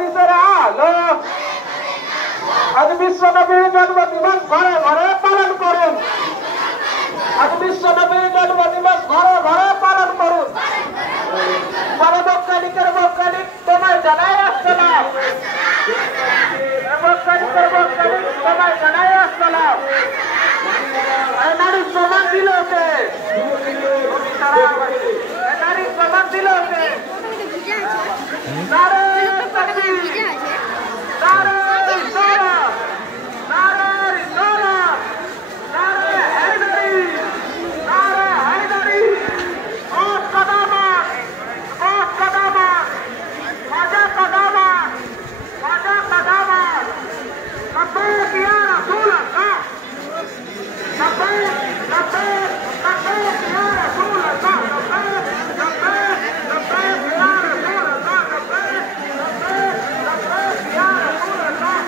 হাদিসের আলো আজ বিশ্ব নবীর জন্মদিবস ঘরে ঘরে পালন করুন আজ বিশ্ব নবীর জন্মদিবস ঘরে ঘরে পালন করুন বড় বৈজ্ঞানিকের বৈজ্ঞানিক তোমায় জানাই আসসালাম বৈজ্ঞানিকের বৈজ্ঞানিক তোমায় জানাই আসসালাম নারী সমান দিল ওকে নারী সমান দিল ওকে নারে তাকবীর নারে ইসলাম নারে ইসলাম নারে হায়দারি ও কদামা মাজা কদামা লব্বৈক ইয়া রাসূলুল্লাহ لبيك يا رسول الله لبيك يا رسول الله لبيك يا رسول الله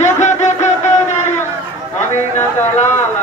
देखो देखो तो नहीं अमीना दलाल